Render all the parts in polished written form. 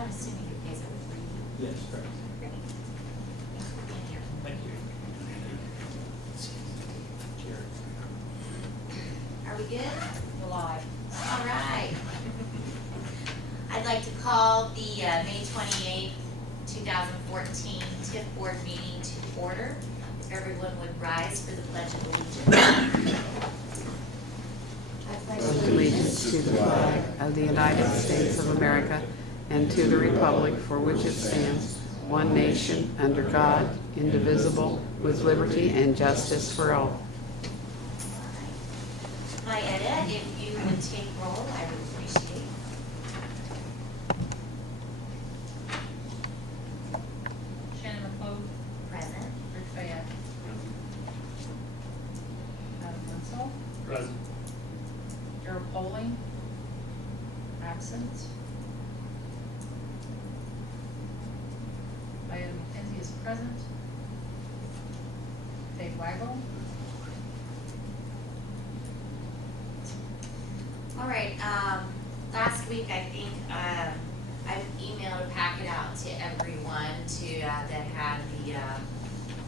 I'm assuming you guys are with Reed. Yes, correct. Great. Thanks for being here. Thank you. Chair. Are we good? We're live. All right. I'd like to call the May 28th, 2014 TIF Board meeting to order. If everyone would rise for the Pledge of Allegiance. I Pledge allegiance to the flag of the United States of America and to the republic for which it stands, one nation, under God, indivisible, with liberty and justice for all. Hi, Edda, if you would take roll, I would appreciate. Shannon McClove, Present. Rick Fayette. Adam Winslow, Present. Darrell Poling, absent. Diana McKenzie is present. Dave Waggle. All right, last week, I think, I emailed a packet out to everyone to, that had the,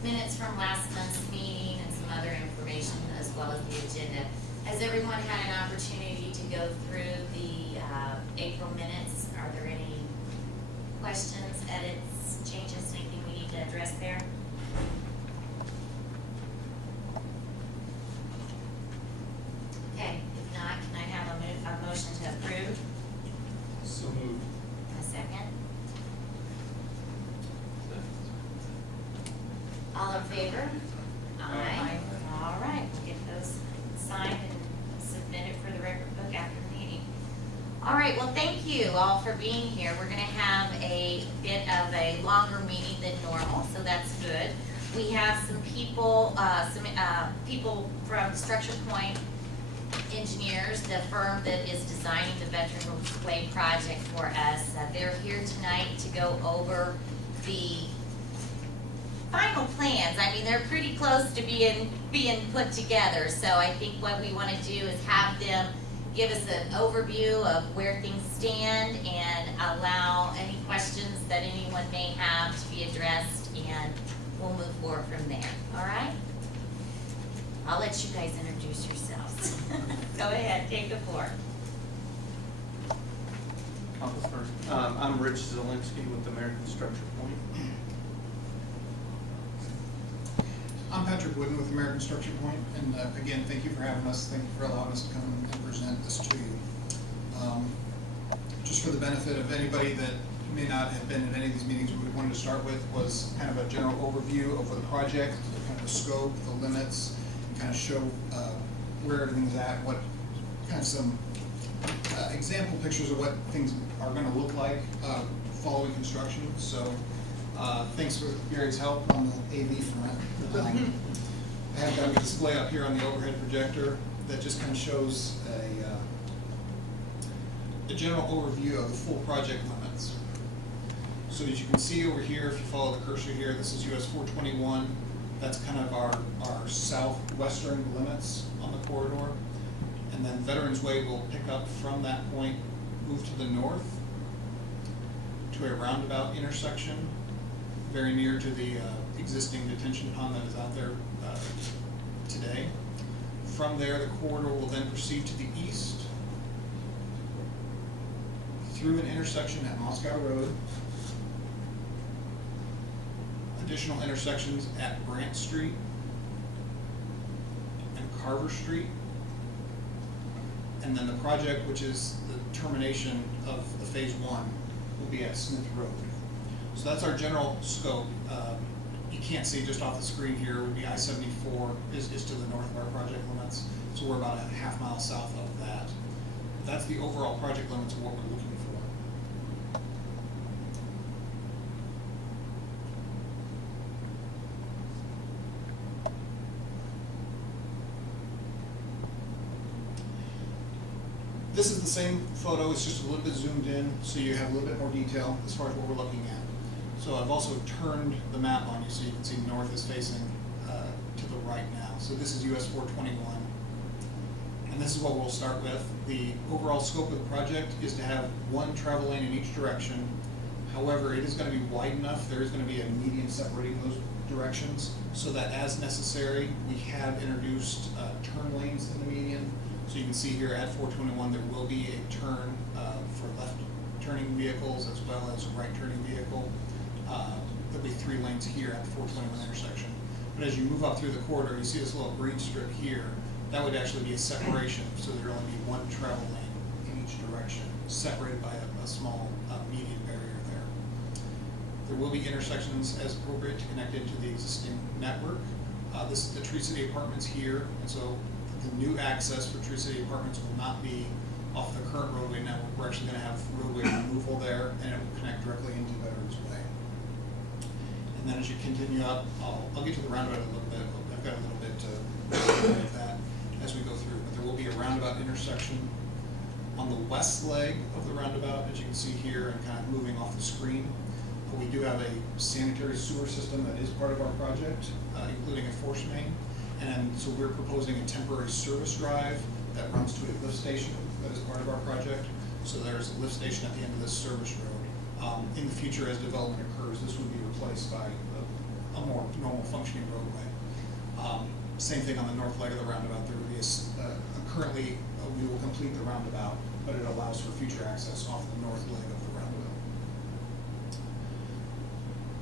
minutes from last month's meeting and some other information as well as the agenda. Has everyone had an opportunity to go through the, April minutes? Are there any questions, edits, changes, anything we need to address there? Okay, if not, can I have a motion to approve? So moved. A second? All in favor? Aye. All right, we'll get those signed and submitted for the record book after the meeting. All right, well, thank you all for being here. We're gonna have a bit of a longer meeting than normal, so that's good. We have some people, people from Structure Point Engineers, the firm that is designing the Veterans Way project for us. They're here tonight to go over the final plans. I mean, they're pretty close to being put together. So I think what we want to do is have them give us an overview of where things stand and allow any questions that anyone may have to be addressed, and we'll move forward from there. All right? I'll let you guys introduce yourselves. Go ahead, take the floor. I'll go first. I'm Rich Zielinski with American Structure Point. I'm Patrick Wooden with American Structure Point, and again, thank you for having us. Thank you for allowing us to come and present this to you. Just for the benefit of anybody that may not have been in any of these meetings, what we wanted to start with was kind of a general overview over the project, kind of the scope, the limits, and kind of show where everything's at, what kind of some example pictures of what things are going to look like following construction. So thanks for Gary's help on the AV front. I have got a display up here on the overhead projector that just kind of shows a general overview of the full project limits. So as you can see over here, if you follow the cursor here, this is US 421. That's kind of our southwestern limits on the corridor. And then Veterans Way will pick up from that point, move to the north to a roundabout intersection very near to the existing detention pond that is out there today. From there, the corridor will then proceed to the east through an intersection at Moscow Road, additional intersections at Grant Street and Carver Street, and then the project, which is the termination of the phase 1, will be at Smith Road. So that's our general scope. You can't see just off the screen here, would be I-74 is to the north of our project limits. So we're about a half mile south of that. That's the overall project limits of what we're looking for. This is the same photo, it's just a little bit zoomed in, so you have a little bit more detail as far as what we're looking at. So I've also turned the map on you so you can see north is facing to the right now. So this is US 421. And this is what we'll start with. The overall scope of the project is to have one travel lane in each direction However, it is gonna be wide enough, there is gonna be a median separating those directions, so that as necessary, we have introduced turn lanes in the median. So you can see here at 421, there will be a turn for left turning vehicles as well as a right turning vehicle. There'll be 3 lanes here at the 421 intersection. But as you move up through the corridor, you see this little green strip here, that would actually be a separation, so there'll only be 1 travel lane in each direction, separated by a small median barrier there. There will be intersections as appropriate to connect into the existing network. This is the Tree City Apartments here, and so the new access for Tree City Apartments will not be off the current roadway network. We're actually gonna have roadway removal there, and it will connect directly into Veterans Way. And then as you continue up, I'll get to the roundabout a little bit, I've got a little bit to of that as we go through, but there will be a roundabout intersection on the west leg of the roundabout, as you can see here, and kind of moving off the screen. We do have a sanitary sewer system that is part of our project, including a force main. And so we're proposing a temporary service drive that runs to a lift station that is part of our project. So there's a lift station at the end of this service road. In the future, as development occurs, this would be replaced by a more normal functioning roadway. Same thing on the north leg of the roundabout. There would be currently, we will complete the roundabout, but it allows for future access off the north leg of the roundabout.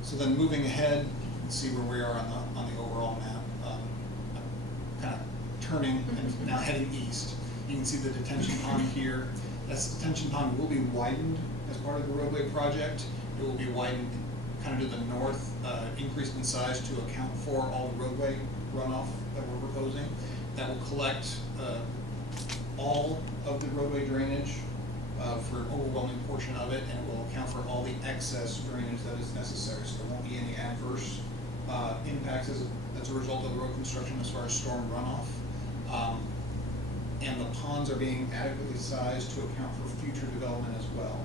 So then moving ahead, you can see where we are on the overall map. Kind of turning and now heading east. You can see the detention pond here. That detention pond will be widened as part of the roadway project. It will be widened kind of to the north, increased in size to account for all the roadway runoff that we're proposing. That will collect all of the roadway drainage for an overwhelming portion of it, and it will account for all the excess drainage that is necessary. So there won't be any adverse impacts as a result of the road construction as far as storm runoff. And the ponds are being adequately sized to account for future development as well.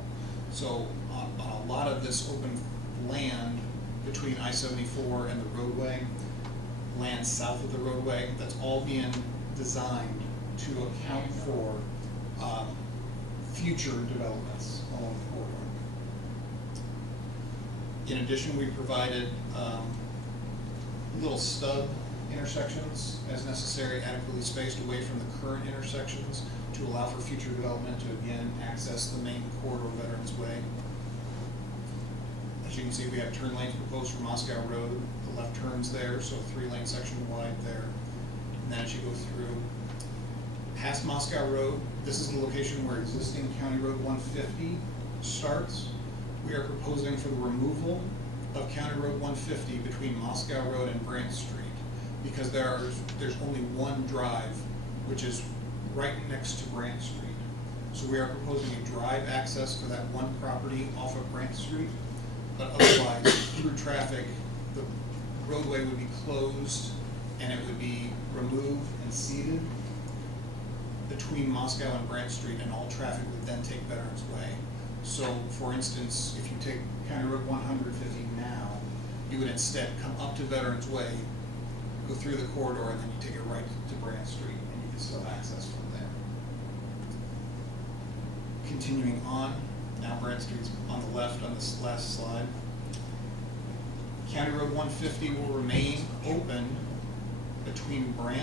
So on a lot of this open land between I-74 and the roadway, land south of the roadway, that's all being designed to account for future developments along the corridor. In addition, we provided little stub intersections as necessary, adequately spaced away from the current intersections to allow for future development to again access the main corridor Veterans Way. As you can see, we have turn lanes proposed for Moscow Road, the left turns there, so a 3-lane section wide there. And then as you go through past Moscow Road, this is the location where existing County Road 150 starts. We are proposing for the removal of County Road 150 between Moscow Road and Branch Street, because there's only one drive, which is right next to Branch Street. So we are proposing a drive access for that one property off of Branch Street, but otherwise, through traffic, the roadway would be closed and it would be removed and seeded between Moscow and Branch Street, and all traffic would then take Veterans Way. So, for instance, if you take County Road 150 now, you would instead come up to Veterans Way, go through the corridor, and then you take it right to Branch Street, and you can still access from there. Continuing on, now Branch Street's on the left on this last slide. County Road 150 will remain open between Branch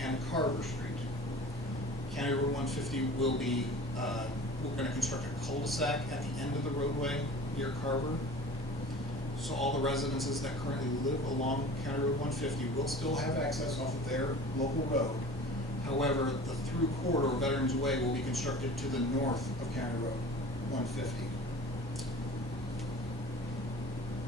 and Carver Street. County Road 150 will be, we're going to construct a cul-de-sac at the end of the roadway near Carver. So all the residences that currently live along County Road 150 will still have access off of their local road. However, the through corridor Veterans Way will be constructed to the north of County Road 150.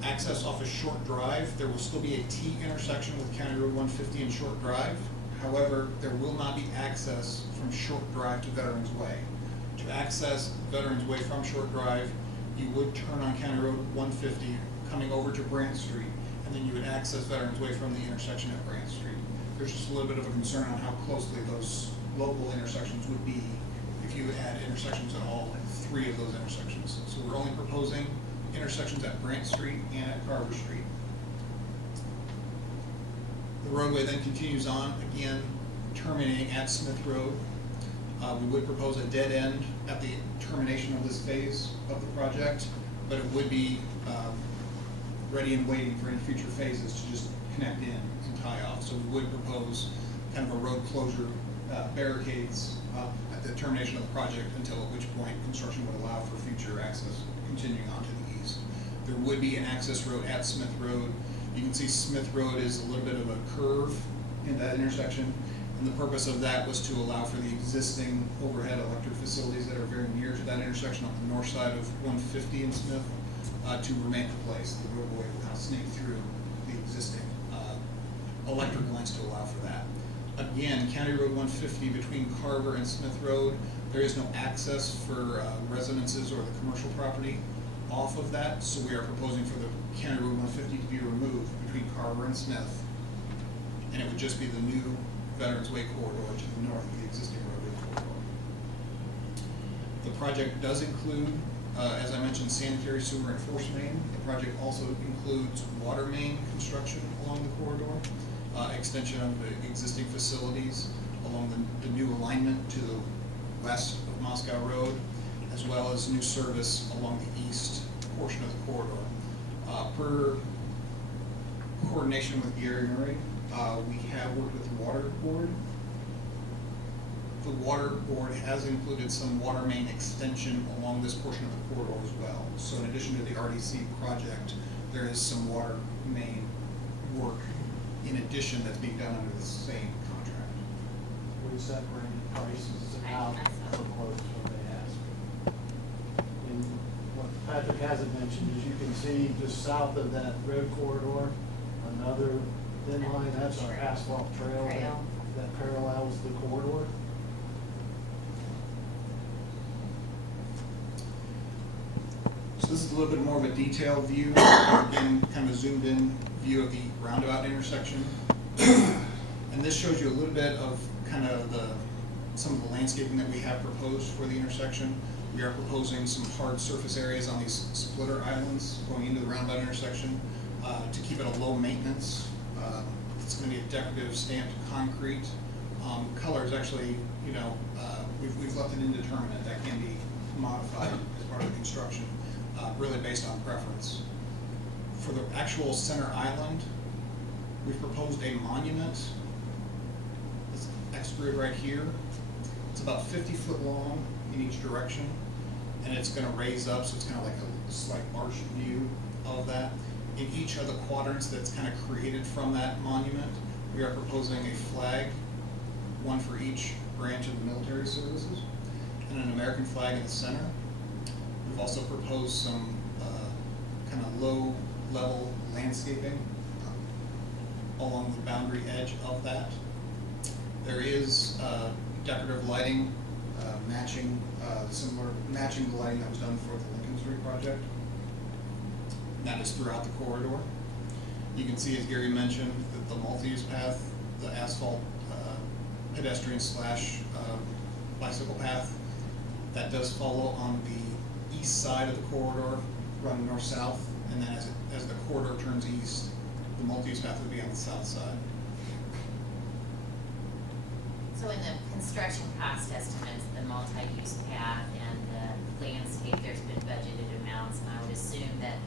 Access off a Short Drive, there will still be a T intersection with County Road 150 and Short Drive. However, there will not be access from Short Drive to Veterans Way. To access Veterans Way from Short Drive, you would turn on County Road 150 coming over to Branch Street, and then you would access Veterans Way from the intersection at Branch Street. There's just a little bit of a concern on how closely those local intersections would be if you had intersections at all, like 3 of those intersections. So we're only proposing intersections at Branch Street and at Carver Street. The roadway then continues on, again, terminating at Smith Road. We would propose a dead end at the termination of this phase of the project, but it would be ready and waiting for any future phases to just connect in and tie off. So we would propose kind of a road closure, barricades at the termination of the project, until at which point construction would allow for future access continuing on to the east. There would be an access road at Smith Road. You can see Smith Road is a little bit of a curve in that intersection, and the purpose of that was to allow for the existing overhead electric facilities that are very near to that intersection on the north side of 150 in Smith to remain in place. The roadway will kind of snake through the existing electric lines to allow for that. Again, County Road 150 between Carver and Smith Road, there is no access for residences or the commercial property off of that, so we are proposing for the County Road 150 to be removed between Carver and Smith, and it would just be the new Veterans Way corridor to the north of the existing roadway corridor. The project does include, as I mentioned, sanitary sewer and force main. The project also includes water main construction along the corridor, extension of the existing facilities along the new alignment to the west of Moscow Road, as well as new service along the east portion of the corridor. Per coordination with Gary Murray, we have worked with the Water Board. The Water Board has included some water main extension along this portion of the corridor as well. So in addition to the RDC project, there is some water main work in addition that's being done under the same contract. We separated prices out from what they asked. And what Patrick hasn't mentioned is you can see just south of that road corridor, another thin line, that's our asphalt trail that parallels the corridor. So this is a little bit more of a detailed view, again, kind of a zoomed in view of the roundabout intersection. And this shows you a little bit of kind of some of the landscaping that we have proposed for the intersection. We are proposing some hard surface areas on these splitter islands going into the roundabout intersection to keep it a low maintenance. It's going to be a decorative stamped concrete. Color is actually, we've left it indeterminate. That can be modified as part of the construction, really based on preference. For the actual center island, we've proposed a monument. It's extruded right here. It's about 50 foot long in each direction, and it's going to raise up, so it's kind of like a slight arch view of that. In each of the quadrants that's kind of created from that monument, we are proposing a flag, one for each branch of the military services, and an American flag in the center. We've also proposed some kind of low-level landscaping along the boundary edge of that. There is decorative lighting matching the lighting that was done for the Lincoln Street project. That is throughout the corridor. You can see, as Gary mentioned, that the multi-use path, the asphalt pedestrian / bicycle path, that does follow on the east side of the corridor, run north-south, and then as the corridor turns east, the multi-use path would be on the south side. So in the construction cost estimates, the multi-use path and the landscape, there's been budgeted amounts, and I would assume that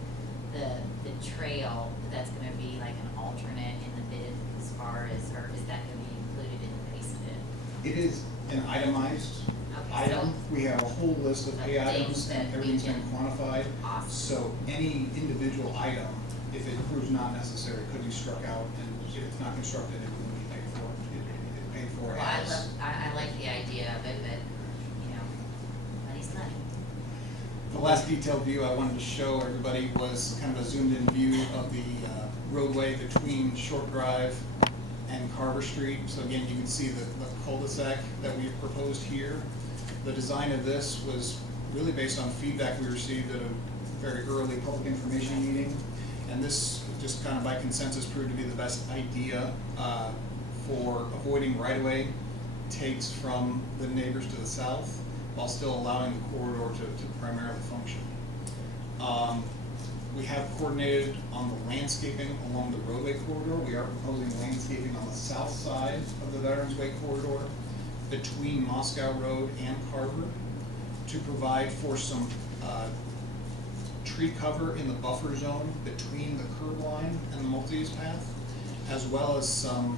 the trail, that's gonna be like an alternate in the bid as far as, or is that gonna be included in the base bid? It is an itemized Okay, item. so- We have a whole list of pay Of items, things and that everything's we been can- quantified. Awesome. So any individual item, if it proves not necessary, could be struck out, and if it's not constructed, it wouldn't be paid for. It's paid for Well, as. I like the idea of it, but, money's money. The last detailed view I wanted to show everybody was kind of a zoomed in view of the roadway between Short Drive and Carver Street. So again, you can see the cul-de-sac that we've proposed here. The design of this was really based on feedback we received at a very early public information meeting. And this just kind of by consensus proved to be the best idea for avoiding right-of-way takes from the neighbors to the south, while still allowing the corridor to primarily function. We have coordinated on the landscaping along the roadway corridor. We are proposing landscaping on the south side of the Veterans Way corridor between Moscow Road and Carver to provide for some tree cover in the buffer zone between the curb line and the multi-use path, as well as some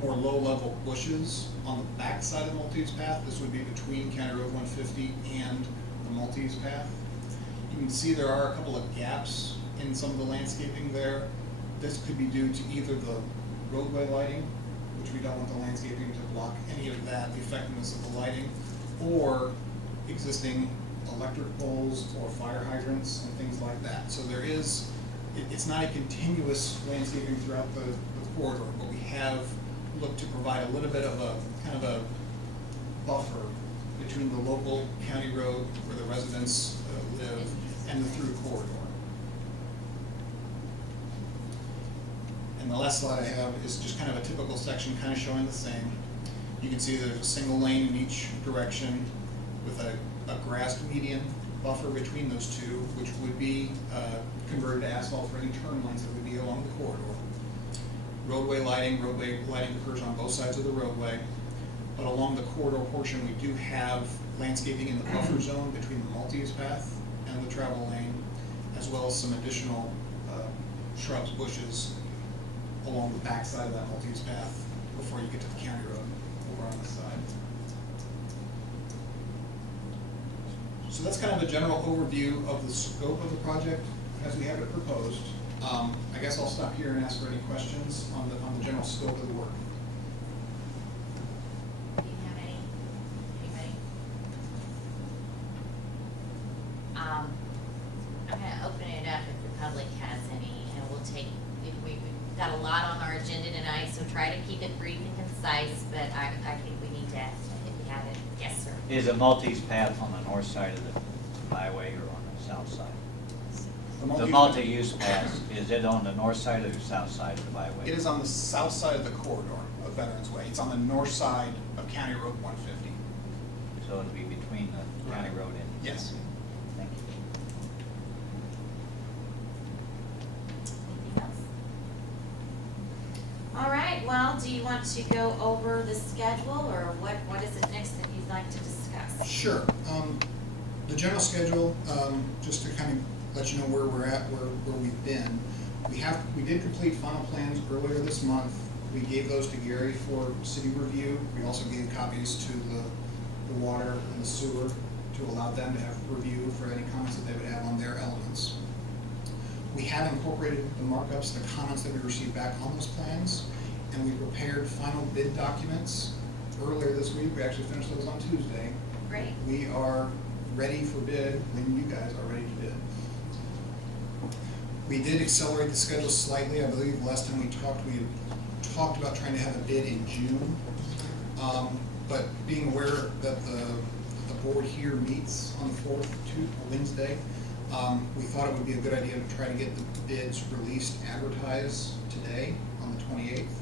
more low-level bushes on the back side of the multi-use path. This would be between County Road 150 and the multi-use path. You can see there are a couple of gaps in some of the landscaping there. This could be due to either the roadway lighting, which we don't want the landscaping to block any of that, the effectiveness of the lighting, or existing electric poles or fire hydrants and things like that. So there is, it's not a continuous landscaping throughout the corridor, but we have looked to provide a little bit of a, kind of a buffer between the local county road where the residents live and the through corridor. And the last slide I have is just kind of a typical section, kind of showing the same. You can see there's a single lane in each direction with a grassed median buffer between those two, which would be converted to asphalt for any turn lanes that would be along the corridor. Roadway lighting occurs on both sides of the roadway, but along the corridor portion, we do have landscaping in the buffer zone between the multi-use path and the travel lane, as well as some additional shrubs, bushes along the back side of that multi-use path before you get to the county road over on this side. So that's kind of a general overview of the scope of the project as we have it proposed. I guess I'll stop here and ask for any questions on the general scope of the work. Do you have anybody? I'm gonna open it up if the public has any, and we'll take, we've got a lot on our agenda tonight, so try to keep it brief and concise, but I think we need to, if you have it, yes, sir. Is a multi-use path on the north side of the byway or on the south side? The multi-use path, is it on the north side or the south side of the byway? It is on the south side of the corridor of Veterans Way. It's on the north side of County Road 150. So it'll be between the county road and? Yes. Thank you. Anything else? All right, well, do you want to go over the schedule, or what is it next that you'd like to discuss? Sure. The general schedule, just to kind of let you know where we're at, where we've been. We did complete final plans earlier this month. We gave those to Gary for city review. We also gave copies to the water and the sewer to allow them to have review for any comments that they would have on their elements. We have incorporated the markups, the comments that we received back on those plans, and we prepared final bid documents earlier this week. We actually finished those on Tuesday. Great. We are ready for bid when you guys are ready to bid. We did accelerate the schedule slightly. I believe last time we had talked about trying to have a bid in June. But being aware that the board here meets on the 4th, Wednesday, we thought it would be a good idea to try to get the bids released, advertised today on the 28th,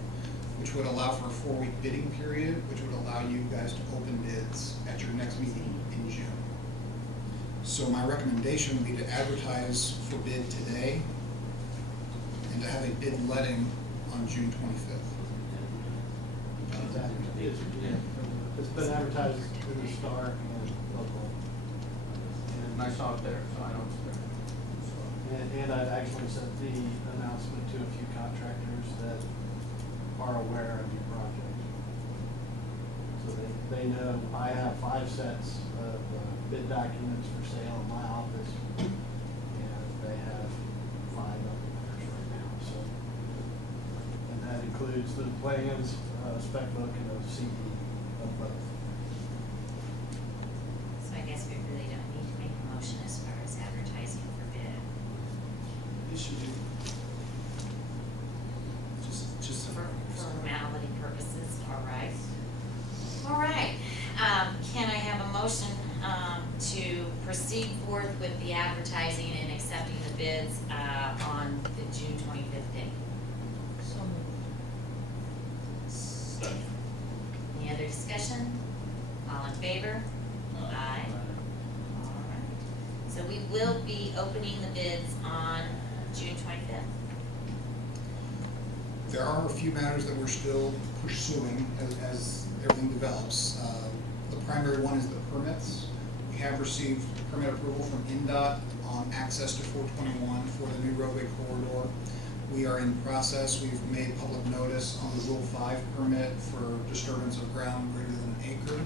which would allow for a 4-week bidding period, which would allow you guys to open bids at your next meeting in June. So my recommendation would be to advertise for bid today and to have a bid letting on June 25th. It's been advertised through the Star and local. And I saw it there, so I don't expect it. And I've actually sent the announcement to a few contractors that are aware of your project. So they know I have 5 sets of bid documents for sale in my office, and they have 5 of theirs right now, so. And that includes the plans, spec book, and a CD of both. So I guess we really don't need to make a motion as far as advertising for bid. You should do. Just For formality purposes, all right. All right, can I have a motion, to proceed forth with the advertising and accepting the bids, on the June 25th date? So moved. Any other discussion? All in favor? Aye. All right. So we will be opening the bids on June 25th. There are a few matters that we're still pursuing as everything develops. The primary one is the permits. We We have received permit approval from NDOT on access to 421 for the new roadway corridor. We are in process. We've made public notice on the Rule 5 permit for disturbance of ground greater than an acre.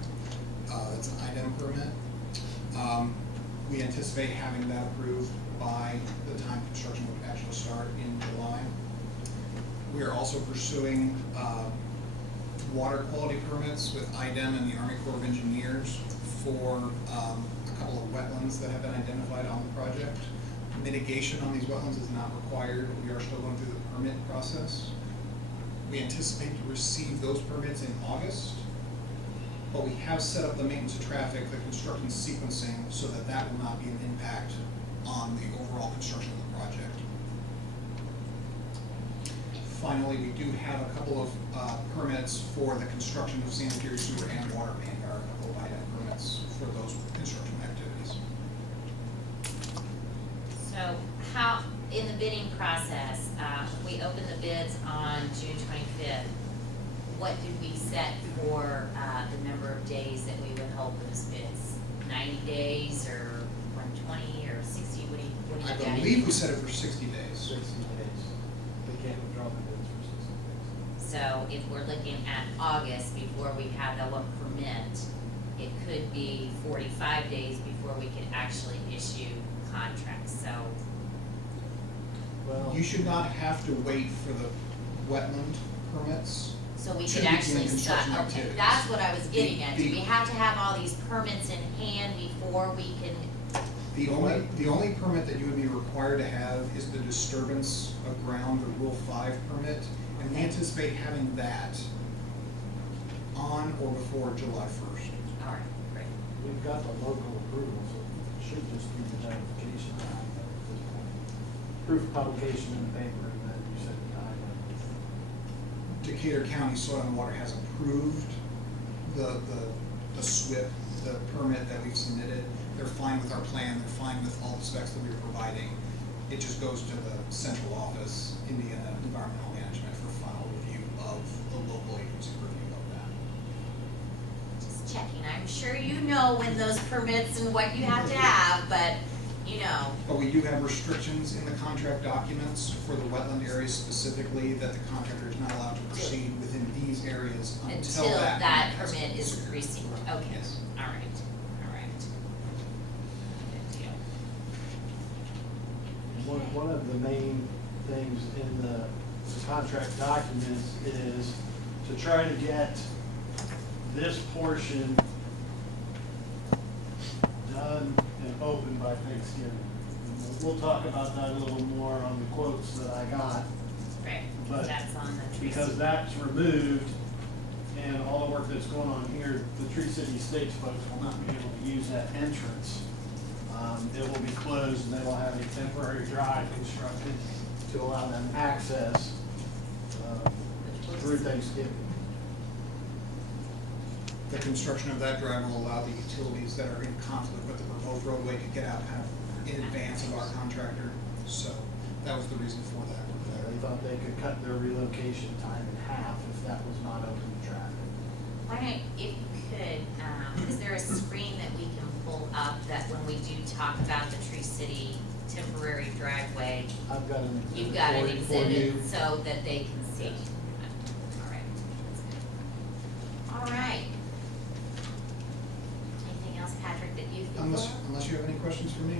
That's an IDEM permit. We anticipate having that approved by the time construction would actually start in July. We are also pursuing water quality permits with IDEM and the Army Corps of Engineers for a couple of wetlands that have been identified on the project. Mitigation on these wetlands is not required. We are still going through the permit process. We anticipate to receive those permits in August, but we have set up the maintenance of traffic, the construction sequencing, so that that will not be an impact on the overall construction of the project. Finally, we do have a couple of permits for the construction of sanitary sewer and water main, or a couple of IDEM permits for those construction activities. So how, in the bidding process, we opened the bids on June 25th. What did we set for the number of days that we would hold those bids? 90 days or 120 or 60? What do you I got? believe we set it for 60 days. 60 days. They can't withdraw the bids for 60 days. So if we're looking at August before we have the one permit, it could be 45 days before we could actually issue contracts. So Well, You should not have to wait for the wetland permits. we To could begin actually start, construction okay, activities. that's what I was getting at. Do The- we have to have all these permits in hand before we can? The only permit that you would be required to have is the disturbance of ground, the Rule 5 permit, and we Okay. anticipate having that on or before July 1st. All right, great. we've got the local approval, so it should just be the notification at this point. Proof of publication in the paper, and then you said Decatur County Soil and Water has approved the SWIP, the permit that we've submitted. They're fine with our plan, they're fine with all the specs that we are providing. It just goes to the central office, Indiana Environmental Management, for final review of the local agency review of that. Just checking. I'm sure you know when those permits and what you have to have, but you know. But we do have restrictions in the contract documents for the wetland areas specifically, that the contractor is not allowed to proceed within these areas until that permit is secured. received. Okay, Yes. all right, all right. Good deal. One of the main things in the contract documents is to try to get this portion done and open by Thanksgiving. And we'll talk about that a little more on the quotes that I got, Right, but that's on the. because that's removed and all the work that's going on here, the Tree City Estates folks will not be able to use that entrance. It will be closed and they will have a temporary drive constructed to allow them access through Thanksgiving. The construction of that drive will allow the utilities that are in conflict with the proposed roadway to get out kind of in advance of our contractor. So that was the reason for that. They thought they could cut their relocation time in half if that was not open to traffic. Why don't, if you could, is there a screen that we can pull up that when we do talk about the Tree City temporary driveway, I've got an exhibit you've got an for you. exhibit so that they can see? Yes. All right, that's good. All right. Anything else, Patrick, that you think of? Unless you have any questions for me.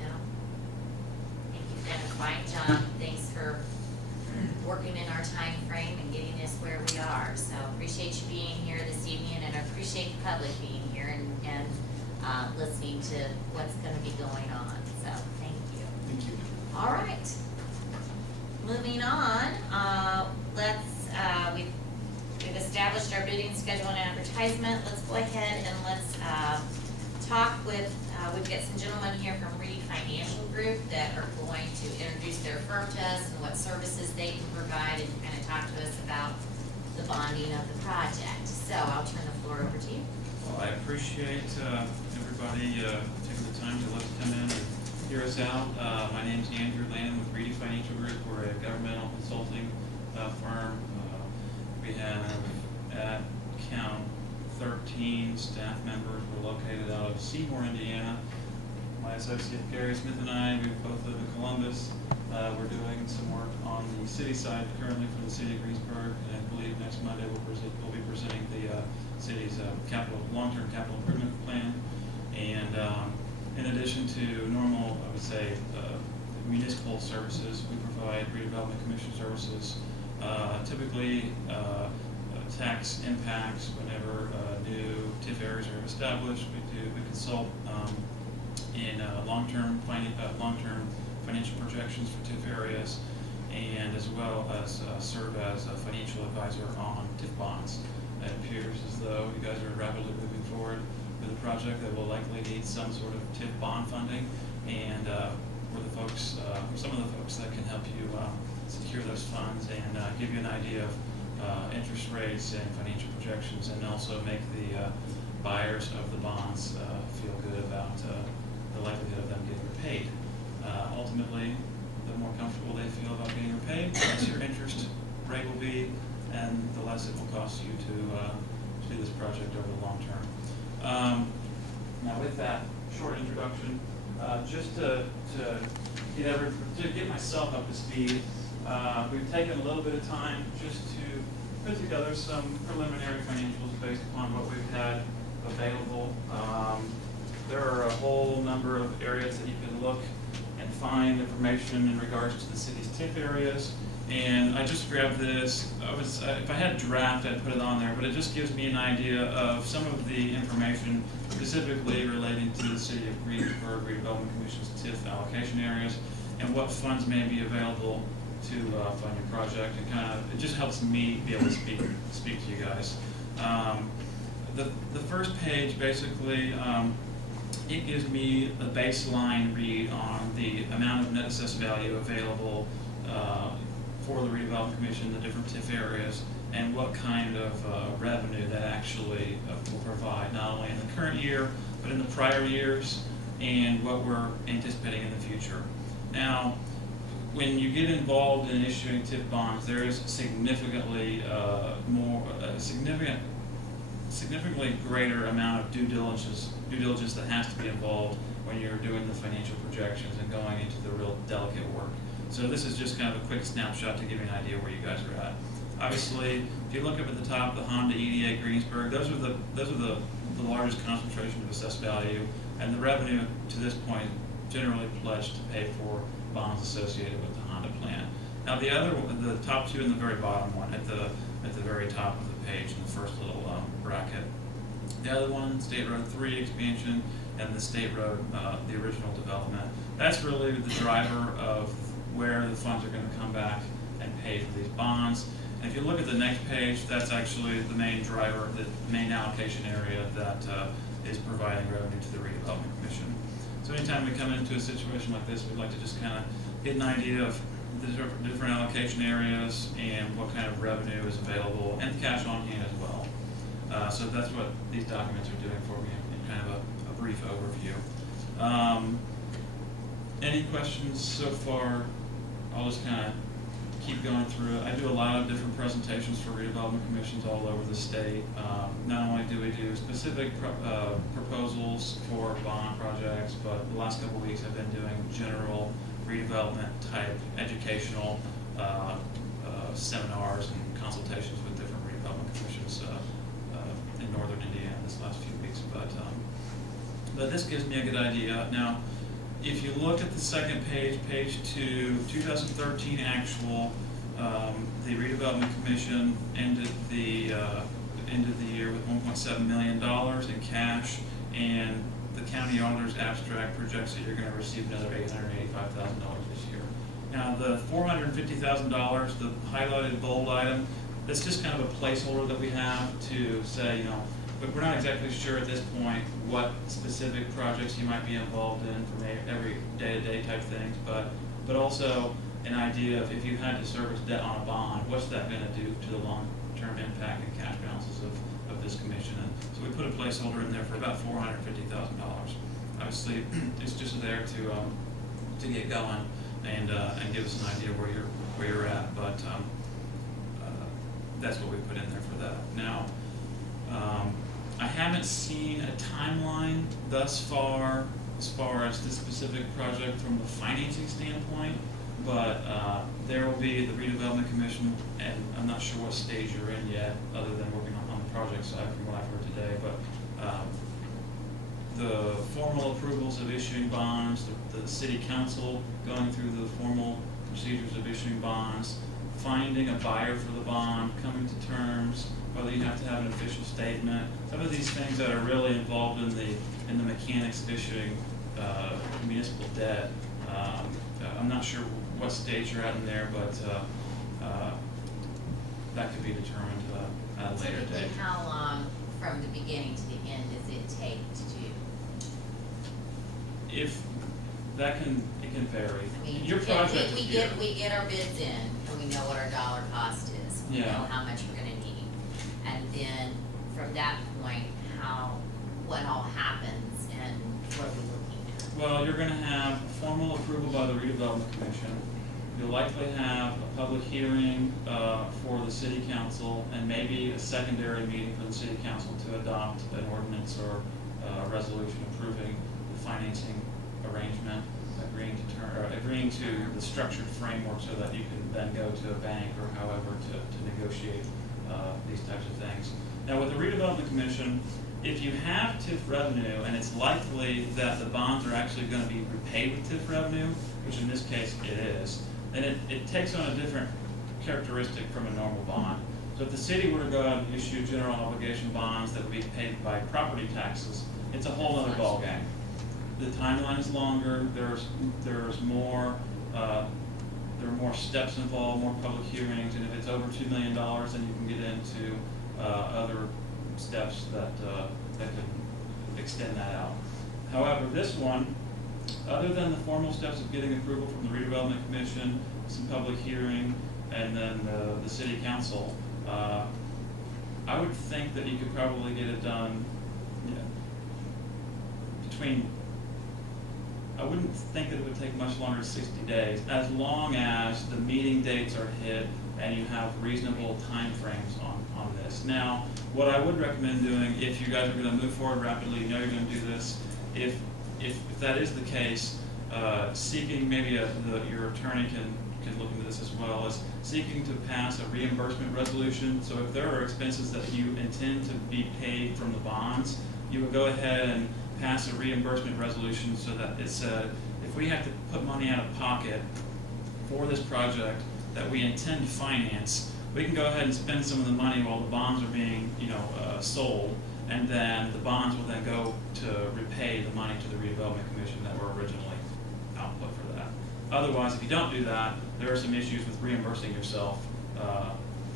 No? I think you've done a fine job. Thanks for working in our time frame and getting us where we are. So appreciate you being here this evening, and I appreciate the public being here and listening to what's gonna be going on. So thank you. Thank you. All right. Moving on, we've established our bidding schedule and advertisement. Let's go ahead and let's talk with, we've got some gentlemen here from Reed Financial Group that are going to introduce their firm to us and what services they can provide and kind of talk to us about the bonding of the project. So I'll turn the floor over to you. Well, I appreciate everybody taking the time to let us come in and hear us out. My name's Andrew Landon with Reedy Financial Group. We're a governmental consulting firm. We have at count 13 staff members. We're located out of Seymour, Indiana. My associate Gary Smith and I, we both live in Columbus. We're doing some work on the city side currently for the city of Greensburg, and I believe next Monday we'll be presenting the city's long-term capital improvement plan. And in addition to normal, I would say, municipal services, we provide redevelopment commission services, typically tax impacts whenever new TIF areas are established. We consult in long-term financial projections for TIF areas, and as well as serve as a financial advisor on TIF bonds. It appears as though you guys are rapidly moving forward with a project that will likely need some sort of TIF bond funding, and we're the folks, some of the folks that can help you secure those funds and give you an idea of interest rates and financial projections, and also make the buyers of the bonds feel good about the likelihood of them getting repaid. Ultimately, the more comfortable they feel about getting repaid, the less your interest rate will be, and the less it will cost you to do this project over the long term. Now, with that short introduction, just to get myself up to speed, we've taken a little bit of time just to put together some preliminary financials based upon what we've had available. There are a whole number of areas that you can look and find information in regards to the city's TIF areas. And I just grabbed this. If I had a draft, I'd put it on there, but it just gives me an idea of some of the information specifically relating to the City of Greensburg Redevelopment Commission's TIF allocation areas and what funds may be available to fund your project. And it just helps me be able to speak to you guys. The first page basically, it gives me a baseline read on the amount of net assessed value available for the Redevelopment Commission, the different TIF areas, and what kind of revenue that actually will provide, not only in the current year, but in the prior years, and what we're anticipating in the future. Now, when you get involved in issuing TIF bonds, there is significantly significantly greater amount of due diligence that has to be involved when you're doing the financial projections and going into the real delicate work. So this is just kind of a quick snapshot to give you an idea where you guys are at. Obviously, if you look up at the top, the Honda EDA Greensburg, those are the largest concentration of assessed value, and the revenue to this point generally pledged to pay for bonds associated with the Honda plan. Now the top two and the very bottom one at the very top of the page in the first little bracket. The other one, State Road 3 expansion and the State Road, the original development. That's really the driver of where the funds are going to come back and pay for these bonds. And if you look at the next page, that's actually the main driver, the main allocation area that is providing revenue to the Redevelopment Commission. So anytime we come into a situation like this, we'd like to just kind of get an idea of the different allocation areas and what kind of revenue is available, and cash on hand as well. So that's what these documents are doing for me in kind of a brief overview. Any questions so far? I'll just kind of keep going through it. I do a lot of different presentations for redevelopment commissions all over the state. Not only do we do specific proposals for bond projects, but the last couple of weeks I've been doing general redevelopment type educational seminars and consultations with different redevelopment commissions in northern Indiana this last few weeks. But this gives me a good idea. Now, if you look at the second page, page 2, 2013 actual, the Redevelopment Commission ended the year with $1.7 million in cash, and the county auditor's abstract projects that you're going to receive another $885,000 this year. Now, the $450,000, the highlighted bold item, that's just kind of a placeholder that we have to say, but we're not exactly sure at this point what specific projects you might be involved in from every day-to-day type things, but also an idea of if you had to service debt on a bond, what's that going to do to the long-term impact and cash balances of this commission. And so we put a placeholder in there for about $450,000. Obviously, it's just there to get going and give us an idea where you're at, but that's what we put in there for that. Now, I haven't seen a timeline thus far as far as this specific project from the financing standpoint, but there will be the redevelopment commission, and I'm not sure what stage you're in yet, other than working on the project side from what I've heard today, but the formal approvals of issuing bonds, the city council going through the formal procedures of issuing bonds, finding a buyer for the bond, coming to terms, whether you have to have an official statement, some of these things that are really involved in the mechanics of issuing municipal debt. I'm not sure what stage you're at in there, but that could be determined at a later date. Typically, how long from the beginning to the end does it take to do? If it can vary. I mean, Your project we is get, here. we get our bids in, and we know what our dollar cost is. We Yeah. know how much we're gonna need. And then, from that point, what all happens, and what are we looking at? Well, you're gonna have formal approval by the redevelopment commission. You'll likely have a public hearing for the city council, and maybe a secondary meeting for the city council to adopt an ordinance or a resolution approving the financing arrangement, agreeing to the structured framework so that you can then go to a bank or however to negotiate these types of things. Now, with the redevelopment commission, if you have TIF revenue, and it's likely that the bonds are actually going to be repaid with TIF revenue, which in this case it is, then it takes on a different characteristic from a normal bond. So if the city were to go out and issue general obligation bonds that would be paid by property taxes, it's a whole other ballgame. The timeline is longer, there's more, there are more steps involved, more public hearings, and if it's over $2 million, then you can get into other steps that could extend that out. However, this one, other than the formal steps of getting approval from the redevelopment commission, some public hearing, and then the city council, I would think that you could probably get it done I wouldn't think that it would take much longer than 60 days, as long as the meeting dates are hit and you have reasonable timeframes on this. Now, what I would recommend doing, if you guys are gonna move forward rapidly, you know you're gonna do this, if that is the case, seeking, maybe your attorney can look into this as well, is seeking to pass a reimbursement resolution. So if there are expenses that you intend to be paid from the bonds, you would go ahead and pass a reimbursement resolution so that it said, if we have to put money out of pocket for this project that we intend to finance, we can go ahead and spend some of the money while the bonds are being, sold, and then the bonds will then go to repay the money to the redevelopment commission that were originally output for that. Otherwise, if you don't do that, there are some issues with reimbursing yourself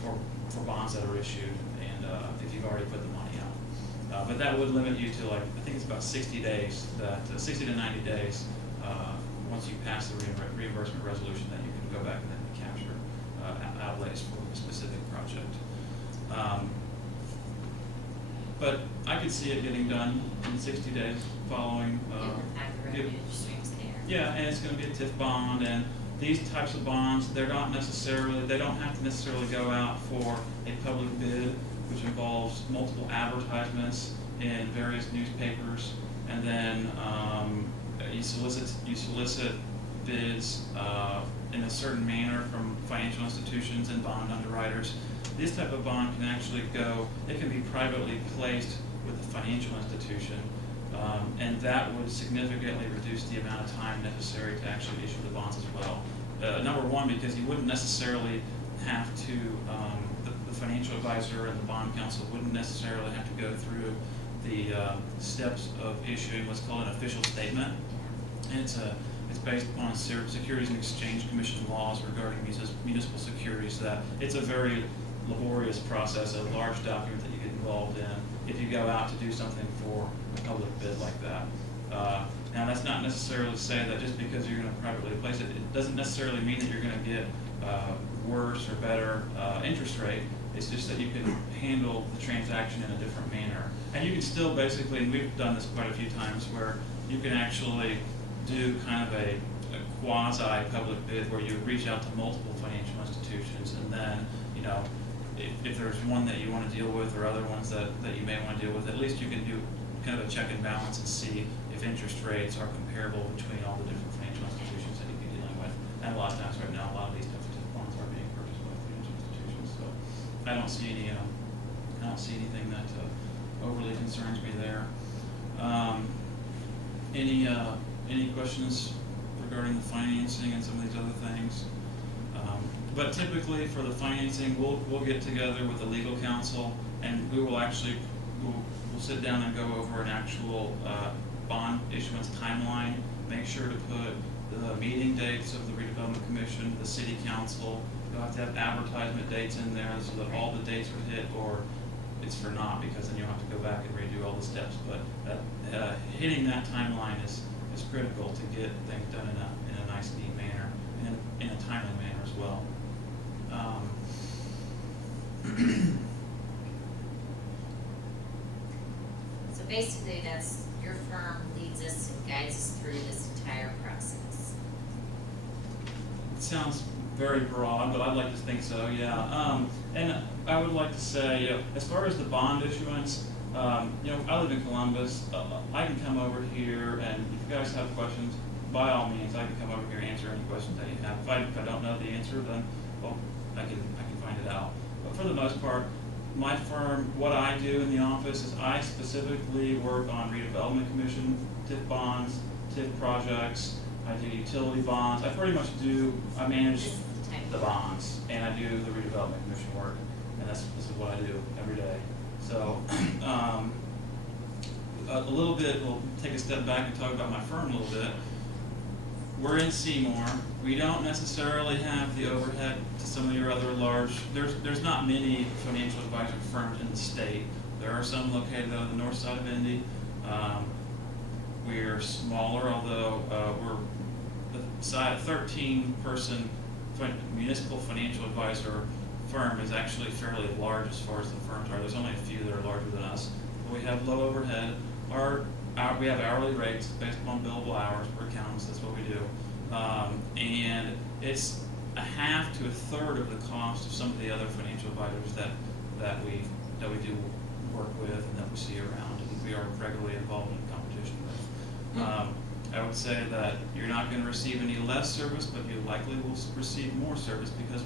for bonds that are issued, and if you've already put the money out. But that would limit you to, I think it's about 60 days, 60 to 90 days, once you pass the reimbursement resolution, that you can go back and then capture outlays for a specific project. But I could see it getting done in 60 days following. After revenue streams there. Yeah, and it's going to be a TIF bond, and these types of bonds, they don't have to necessarily go out for a public bid, which involves multiple advertisements in various newspapers, and then you solicit bids in a certain manner from financial institutions and bond underwriters. This type of bond can actually it can be privately placed with a financial institution, and that would significantly reduce the amount of time necessary to actually issue the bonds as well. Number one, because you wouldn't necessarily have to, the financial advisor and the bond counsel wouldn't necessarily have to go through the steps of issuing what's called an official statement. And it's based upon Securities and Exchange Commission laws regarding municipal securities. That it's a very laborious process, a large document that you get involved in if you go out to do something for a public bid like that. Now, that's not necessarily to say that just because you're going to privately place it, it doesn't necessarily mean that you're going to get worse or better interest rate. It's just that you can handle the transaction in a different manner. And you can still basically, and we've done this quite a few times, where you can actually do kind of a quasi-public bid where you reach out to multiple financial institutions, and then, if there's one that you want to deal with or other ones that you may want to deal with, at least you can do kind of a check and balance and see if interest rates are comparable between all the different financial institutions that you'd be dealing with. And a lot of times right now, a lot of these types of bonds are being purchased by financial institutions, so I don't see anything that overly concerns me there. Any questions regarding the financing and some of these other things? But typically for the financing, we'll get together with the legal counsel and we will actually, we'll sit down and go over an actual bond issuance timeline, make sure to put the meeting dates of the Redevelopment Commission, the City Council. You'll have to have advertisement dates in there so that all the dates are hit, or it's for naught, because then you'll have to go back and redo all the steps. But hitting that timeline is critical to get things done in a nice, neat manner, and in a timely manner as well. So basically, that's, your firm leads us and guides us through this entire process. It sounds very broad, but I'd like to think so, yeah. And I would like to say, as far as the bond issuance, I live in Columbus. I can come over here, and if you guys have questions, by all means, I can come over here and answer any questions that you have. If I don't know the answer, then, well, I can find it out. But for the most part, my firm, what I do in the office is I specifically work on Redevelopment Commission, TIF bonds, TIF projects. I do utility bonds. I manage the bonds, and I do the Redevelopment Commission work, and this is what I do every day. So, a little bit, we'll take a step back and talk about my firm a little bit. We're in Seymour. We don't necessarily have the overhead to some of your other large, there's not many financial advisory firms in the state. There are some located on the north side of Indy. We're smaller, although we're the side 13-person municipal financial advisor firm is actually fairly large as far as the firms are. There's only a few that are larger than us. But we have low overhead. We have hourly rates based upon billable hours. We're accountants, that's what we do. And it's a half to a third of the cost of some of the other financial advisors that we do work with and that we see around and we are regularly involved in competition with. I would say that you're not going to receive any less service, but you likely will receive more service because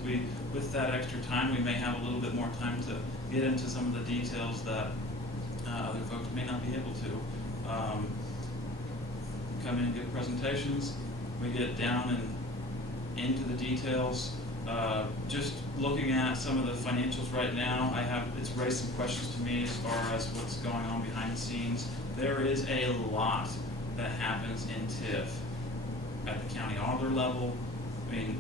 with that extra time, we may have a little bit more time to get into some of the details that other folks may not be able to. Come in and give presentations. We get down and into the details. Just looking at some of the financials right now, it's raised some questions to me as far as what's going on behind the scenes. There is a lot that happens in TIF at the county auditor level. I mean,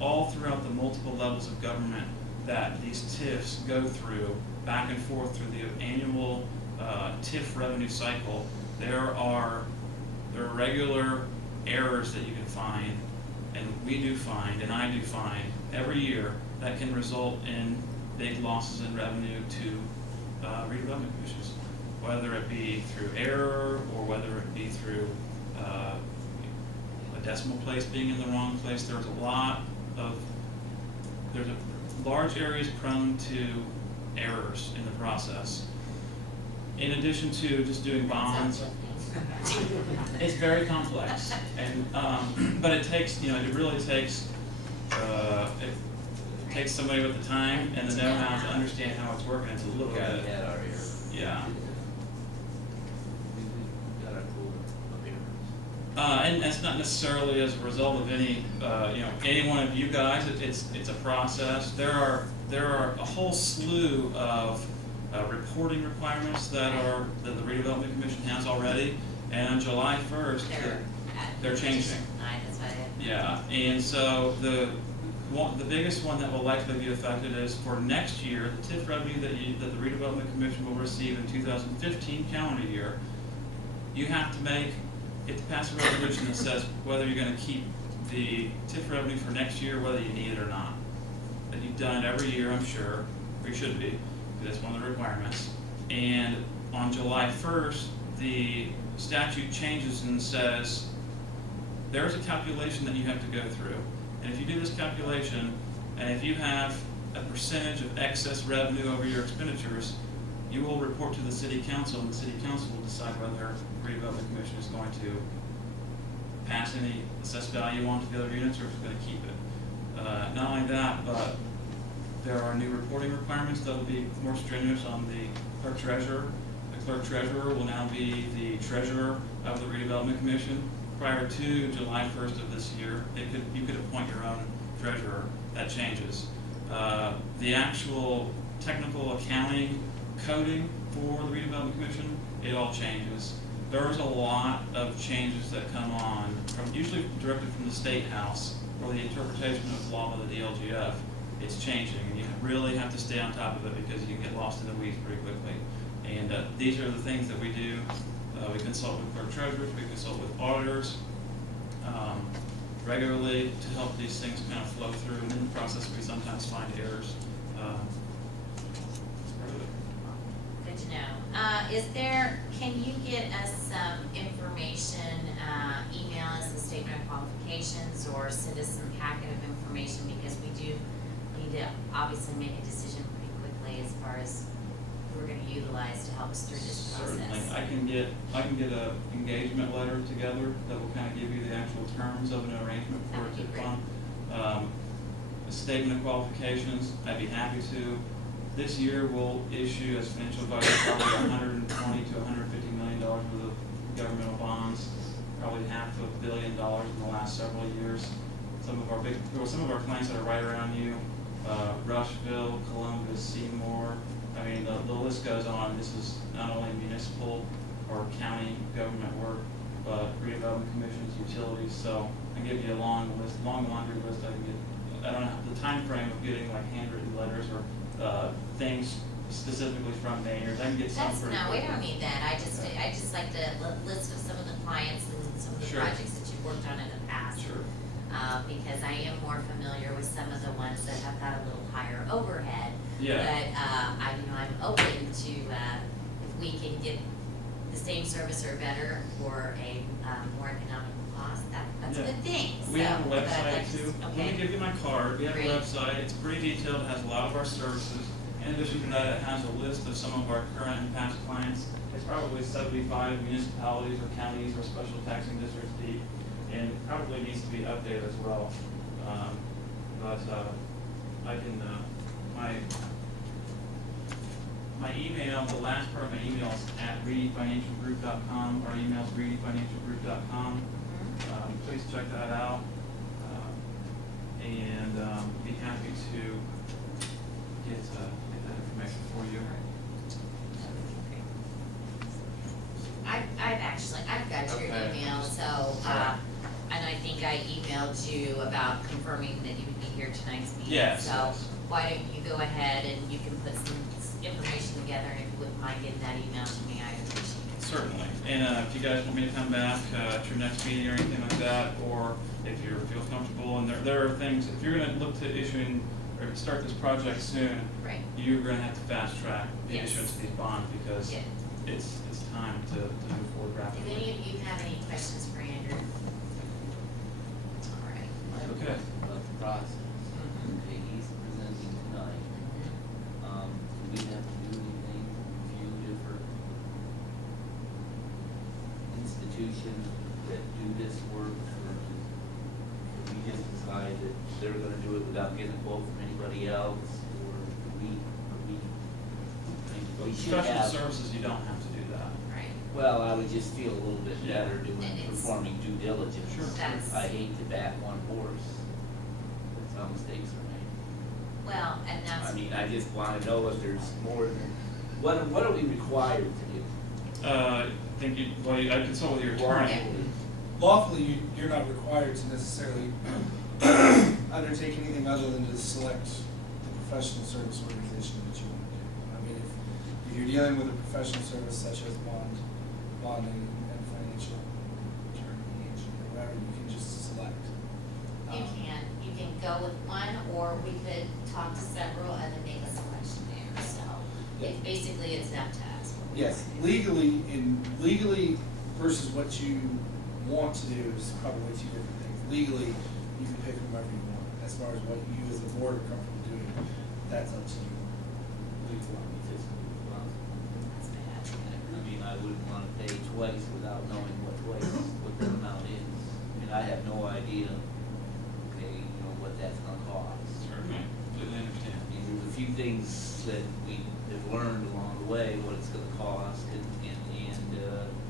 all throughout the multiple levels of government that these TIFs go through, back and forth through the annual TIF revenue cycle, there are regular errors that you can find, and we do find, and I do find every year that can result in big losses in revenue to redevelopment commissions, whether it be through error or whether it be through a decimal place being in the wrong place. There's large areas prone to errors in the process. In addition to just doing bonds, it's very complex, and but it takes, it really takes it takes somebody with the time and the know-how to understand how it's working and to look at it. Yeah. And it's not necessarily as a result of any one of you guys. It's a process. There are a whole slew of reporting requirements that the Redevelopment Commission has already, and on July 1st they're changing. Yeah, and so the biggest one that will likely be affected is for next year, the TIF revenue that the Redevelopment Commission will receive in 2015 calendar year. You have to pass a resolution that says whether you're going to keep the TIF revenue for next year, whether you need it or not. That you've done it every year, I'm sure, or you should be. That's one of the requirements. And on July 1st, the statute changes and says there's a calculation that you have to go through. And if you do this calculation, and if you have a percentage of excess revenue over your expenditures, you will report to the city council, and the city council will decide whether the redevelopment commission is going to pass any assessed value on to the other units, or if it's going to keep it. Not only that, but there are new reporting requirements that will be more strenuous on the clerk treasurer. The clerk treasurer will now be the treasurer of the redevelopment commission. Prior to July 1st of this year, you could appoint your own treasurer. That changes. The actual technical accounting coding for the redevelopment commission, it all changes. There's a lot of changes that come on, usually directed from the State House, or the interpretation of law by the DLGF. It's changing, and you really have to stay on top of it because you can get lost in the weeds pretty quickly. And these are the things that we do. We consult with clerk treasurers, we consult with auditors regularly to help these things kind of flow through. And in the process, we sometimes find errors. Good to know. Can you get us some information, email us a statement of qualifications, or send us some packet of information, because we do need to obviously make a decision pretty quickly as far as who we're gonna utilize to help us through this process. Certainly, I can get a engagement letter together that will kind of give you the actual terms of an arrangement That for would be TIF great. fund. A statement of qualifications, I'd be happy to. This year, we'll issue as financial advisor probably $120 to $150 million worth of governmental bonds, probably $500 million in the last several years. Some of our clients that are right around you, Rushville, Columbus, Seymour. I mean, the list goes on. This is not only municipal or county government work, but redevelopment commissions, utilities. So I can give you a long laundry list. I don't have the time frame of getting like handwritten letters or things specifically from mayors. I can get some pretty No, we quickly. don't need that. I just like the list of some of the clients and some of the Sure. projects that you've worked on in the past. Sure. Because I am more familiar with some of the ones that have got a little higher overhead. Yeah. But, I'm open to, if we can get the same service or better for a, more economical cost, that's a Yeah. good thing. We have a So, but I'd website like to- too. Let Okay. me give you my card. We have a Great. website. It's pretty detailed. It has a lot of our services. In addition to that, it has a list of some of our current and past clients. It's probably 75 municipalities or counties or special taxing districts deep, and it probably needs to be updated as well. I can, my email, the last part of my email is at reedyfinancialgroup.com. Our email is reedyfinancialgroup.com. Please check that out, and be happy to get that information for you. I've got your Okay. email, so, Alright. and I think I emailed you about confirming that you would be here tonight's meeting. Yes, So, yes. why don't you go ahead and you can put some information together, and if you wouldn't mind getting that email to me, I'd appreciate it. Certainly, and if you guys want me to come back at your next meeting or anything like that, or if you feel comfortable, and there are things, if you're gonna look to issuing, or start this project soon, Right. you're gonna have to fast track the Yes. issuance of these bonds, because Yeah. it's time to move forward Do rapidly. any of you have any questions for Andrew? All right. Okay. About the process. Mhm. Okay, he's presenting tonight. Do we have to do anything, review different institutions that do this work, or do we just decide that they're gonna do it without getting a quote from anybody else, or do we, we should Professional have. services, you don't have to do that. Right. Well, I would just feel a little bit Yeah. better doing, And it's- performing due diligence. Sure. That's- I hate to back one horse, that's how mistakes are made. Well, and that's. I mean, I just wanna know if there's more than, what are we required to do? I think I consult with your attorney. Lawfully, you're not required to necessarily undertake anything other than to select the professional service organization that you want to do. I mean, if you're dealing with a professional service such as bonding and financial attorney, engineer, whatever, you can just select. You can go with one, or we could talk to several and then make a selection there, so basically it's up to us. Yes, legally versus what you want to do is probably two different things. Legally, you can pick whomever you want, as far as what you as a board are comfortable doing. that's up to you. We want to be fiscally responsible. That's bad. I mean, I wouldn't want to pay twice without knowing what that amount is. I mean, I have no idea, okay, you know, what that's gonna cost. Certainly, completely understand. I mean, there's a few things that we have learned along the way, what it's gonna cost, and you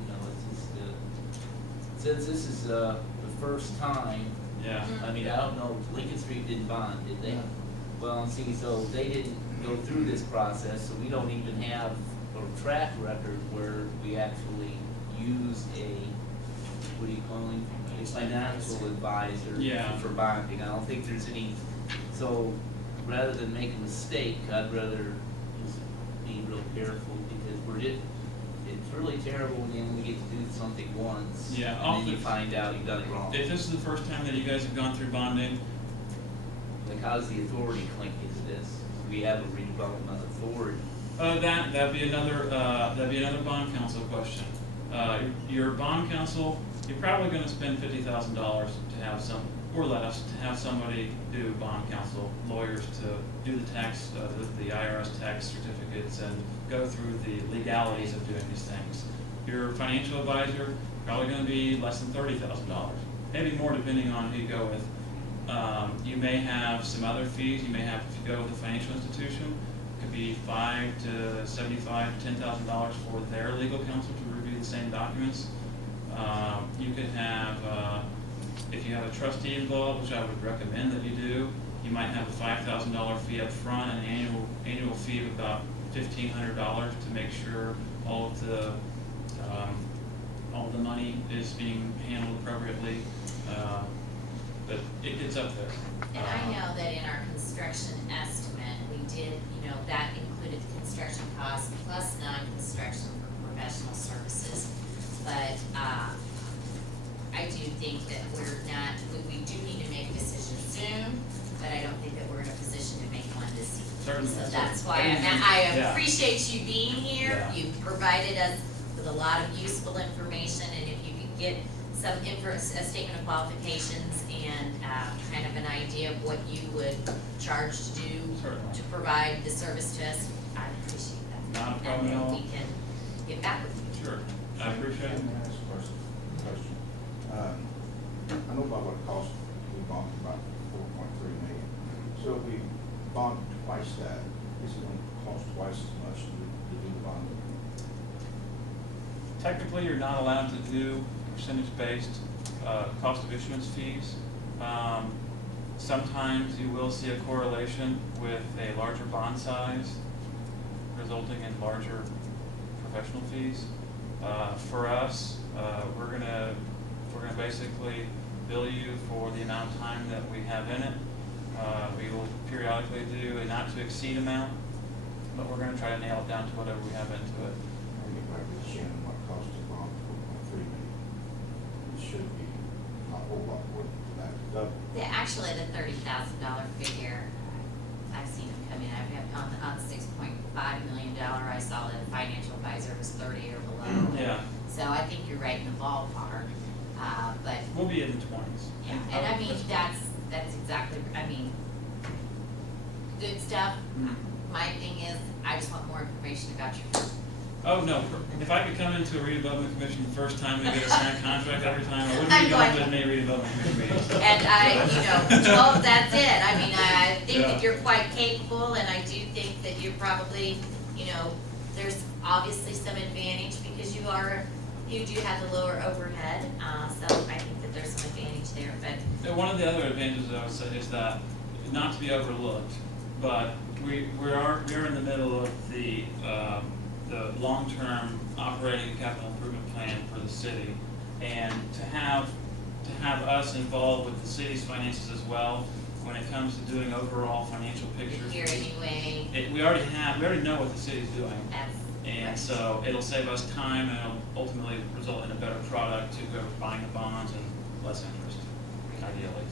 know, it's just, since this is, the first time, Yeah. I mean, I don't know, Lincoln Street didn't bond, did they? Well, see, so they didn't go through this process, so we don't even have a track record where we actually use what do you call him? A financial advisor Yeah. for bonding. I don't think there's any, so rather than make a mistake, I'd rather just be real careful because it's really terrible when you only get to do something once. Yeah, And then you often- find out you've done it wrong. If this is the first time that you guys have gone through bonding, Like, how's the authority link into this? We have a redevelopment authority. that'd be another bond counsel question. Your bond counsel, you're probably gonna spend $50,000 to have or less, to have somebody do bond counsel, lawyers to do the tax, the IRS tax certificates and go through the legalities of doing these things. Your financial advisor, probably gonna be less than $30,000, maybe more depending on who you go with. You may have some other fees. You may have, if you go with a financial institution, it could be $5,000 to $75,000, $10,000 for their legal counsel to review the same documents. You could have, if you have a trustee involved, which I would recommend that you do, you might have a $5,000 fee up front and an annual fee of about $1,500 to make sure all of the money is being handled appropriately. But it's up there. And I know that in our construction estimate, we did, that included the construction costs plus non-construction for professional services. But, I do think that we do need to make a decision soon, but I don't think that we're in a position to make one this evening. Certainly. So that's why Yeah. I appreciate you being here. Yeah. You've provided us with a lot of useful information, and if you could get some a statement of qualifications and, kind of an idea of what you would charge to do, Certainly. to provide the service to us, I'd appreciate that. Not a problem at all. And then we can get back with you. Sure, I appreciate it. Let me ask a question. I know about what it costs, we bonded about 4.3 million. So if we bond twice that, is it going to cost twice as much to do the bonding? Technically, you're not allowed to do percentage-based cost of issuance fees. Sometimes you will see a correlation with a larger bond size resulting in larger professional fees. For us, we're gonna basically bill you for the amount of time that we have in it. We will periodically do a not to exceed amount, but we're gonna try to nail it down to whatever we have into it. Maybe like with Shannon, what cost to bond 4.3 million? It should be not a whole lot more than that, double. Actually, the $30,000 figure, I've seen them come in, I've had on $6.5 million, I saw that a financial advisor was 30 or below. Yeah, So I think you're right in the ballpark, but, we'll be in the 20s. yeah, and I mean, that's exactly, good stuff. Mhm. My thing is, I just want more information about your firm. Oh, no, if I could come into a redevelopment commission the first time and get a signed contract every time, I wouldn't I'm be going going- to many redevelopment commission meetings. And well, that's it. I mean, I think Yeah. that you're quite capable, and I do think that you're probably, there's obviously some advantage because you do have the lower overhead, so I think that there's some advantage there, but, One of the other advantages I would say is that, not to be overlooked, but we are in the middle of the long-term operating and capital improvement plan for the city. And to have us involved with the city's finances as well, when it comes to doing overall financial pictures. here anyway, We already know what the city's doing. that's. And so it'll save us time and it'll ultimately result in a better product to whoever's buying the bonds and less interest, ideally.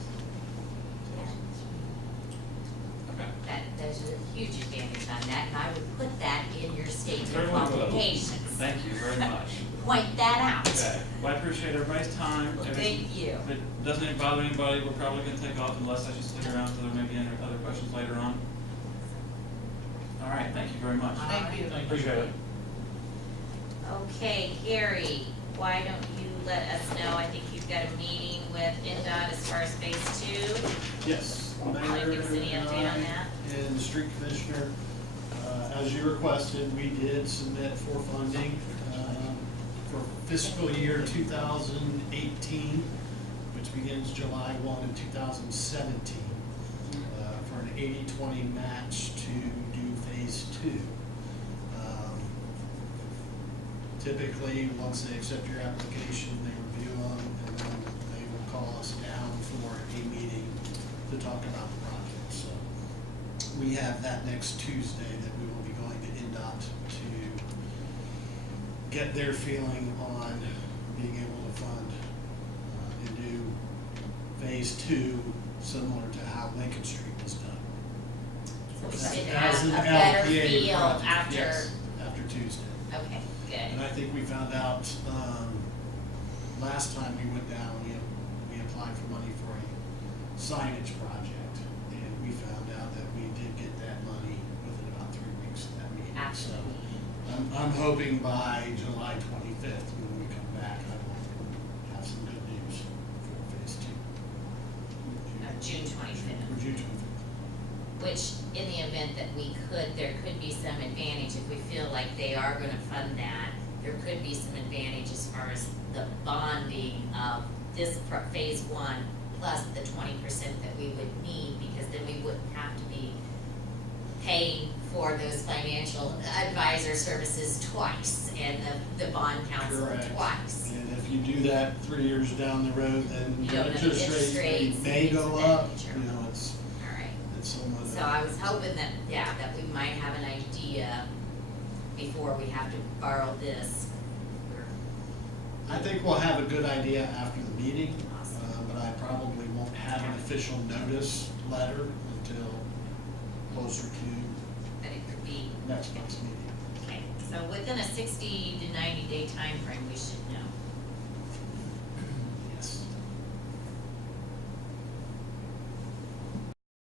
Okay. There's a huge advantage on that, and I would put that in your statement of Certainly will. qualifications. Thank you very much. Point that out. Okay, well, I appreciate everybody's time. Well, thank you. If it doesn't bother anybody, we're probably gonna take off unless I should stick around so there may be any other questions later on. All right, thank you very much. Thank you. Appreciate it. Okay, Gary, why don't you let us know, I think you've got a meeting with NDOT as far as phase 2. Yes. Would you like to give us any update on that? And the street commissioner, as you requested, we did submit for funding for fiscal year 2018, which begins July 1 of 2017, for an 80-20 match to do phase 2. Typically, once they accept your application, they review them, and then they will call us down for a meeting to talk about the project. So we have that next Tuesday that we will be going to NDOT to get their feeling on being able to fund and do phase 2 similar to how Lincoln Street was done. So we As- should as have an a better LPA feel project, after, yes, after Tuesday. okay, And good. I think we found out, last time we went down, we applied for money for a signage project, and we found out that we did get that money within about 3 weeks of that meeting. After So the meeting. I'm hoping by July 25th, when we come back, I will have some good news for phase 2. June 25th. For June 25th. Which, in the event that there could be some advantage, if we feel like they are gonna fund that, there could be some advantage as far as the bonding of this phase 1 plus the 20% that we would need, because then we wouldn't have to be paying for those financial advisor services twice and the bond counsel Correct. twice. And if you do that 3 years down the road, then You the don't know the interest interest rates rates may and go things of that up, nature. you know, it's Alright, somewhat. so I was hoping that, yeah, that we might have an idea before we have to borrow this. I think we'll have a good idea after the meeting, Awesome. but I probably won't have an official notice letter until closer to That it could be, next month's meeting. okay, so within a 60 to 90 day time frame, we should